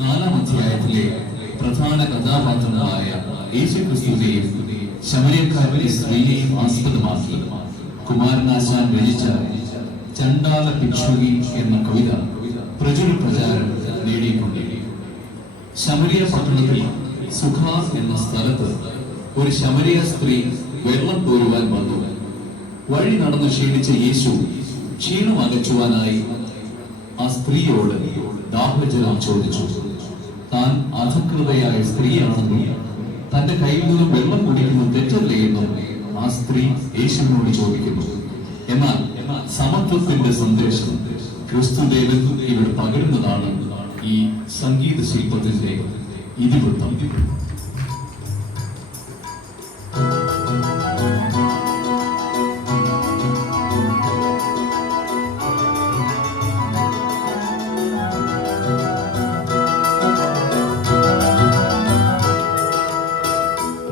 4-ാം അധ്യായത്തിലെ പ്രധാന കഥാപാത്രങ്ങളായ യേശുക്രിസ്തുവിനെയും ശമര്യക്കാരിലെ സ്ത്രീയെയും ആസ്പദമാക്കി കുമാരനാശാൻ രചിച്ച ചണ്ടാല ഭിക്ഷുകി എന്ന കവിത പ്രചുര പ്രചാരം നേടിയിട്ടുണ്ട്. ശമരിയ പട്ടണത്തിൽ സുഖ എന്ന സ്ഥലത്ത് ഒരു ശമരിയ സ്ത്രീ വെള്ളം കോരുവാൻ വന്നു. വഴി നടന്ന് ക്ഷീണിച്ച യേശു ക്ഷീണം അകറ്റുവാനായി ആ സ്ത്രീയോട് ദാഹജലം ചോദിച്ചു. താൻ അധകൃതയായ സ്ത്രീയാണെന്നും തന്റെ കയ്യിൽ നിന്നും വെള്ളം കുടിക്കുന്നത് തെറ്റല്ലേ എന്നും ആ സ്ത്രീ യേശുവിനോട് ചോദിക്കുന്നു. എന്നാൽ സമത്വത്തിന്റെ സന്ദേശം ക്രിസ്തുദേവൻ ഇവിടെ പകരുന്നതാണ് ഈ സംഗീത ശില്പത്തിന്റെ ഇതിവൃത്തം.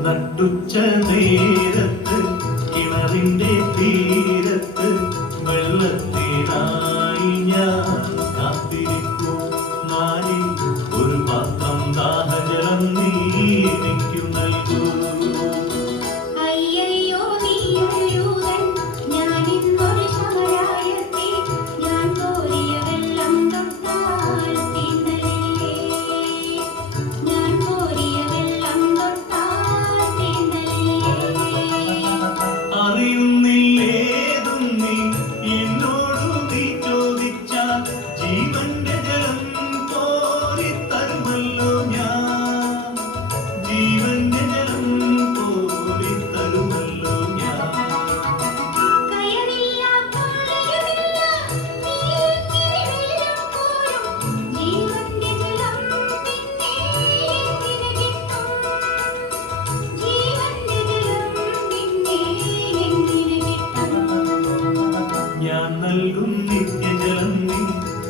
നട്ടുച്ച നേരത്ത് കിണറിന്റെ തീരത്ത് വെള്ളത്തിനായി ഞാൻ കാത്തിരിക്കൂ. നാലിൽ ഒരു പാത്രം ദാഹജലം നീ എനിക്കു നൽകൂ. ജീവന്റെ ജലം കോരി തരുമല്ലോ ഞാൻ, ജീവന്റെ ജലം കോരി തരുമല്ലോ ഞാൻ. ഞാൻ നൽകും നിത്യജലം നീ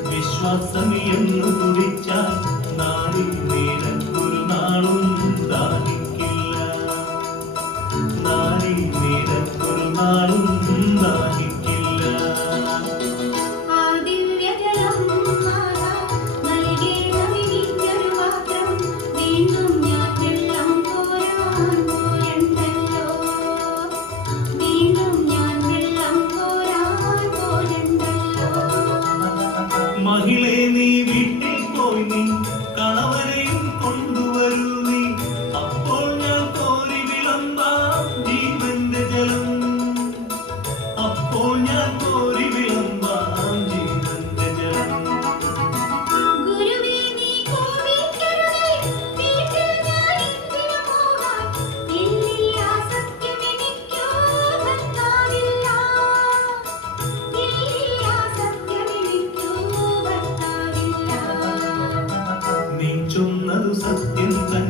വിശ്വാസമെന്നു കുടിച്ചാൽ നാളിൽ നിനക്കൊരു നാളും ദാഹിക്കില്ല, നാളിൽ നിനക്കൊരു നാളും ദാഹിക്കില്ല. മഹിളെ നീ വീട്ടിൽ പോയി നീ കണവനെയും കൊണ്ടുവരൂ നീ, അപ്പോൾ ഞാൻ കോരി വിളമ്പാം ജീവന്റെ ജലം, അപ്പോൾ ഞാൻ കോരി വിളമ്പാം ജീവന്റെ ജലം. നീ ചൊന്നതു സത്യം തന്നെ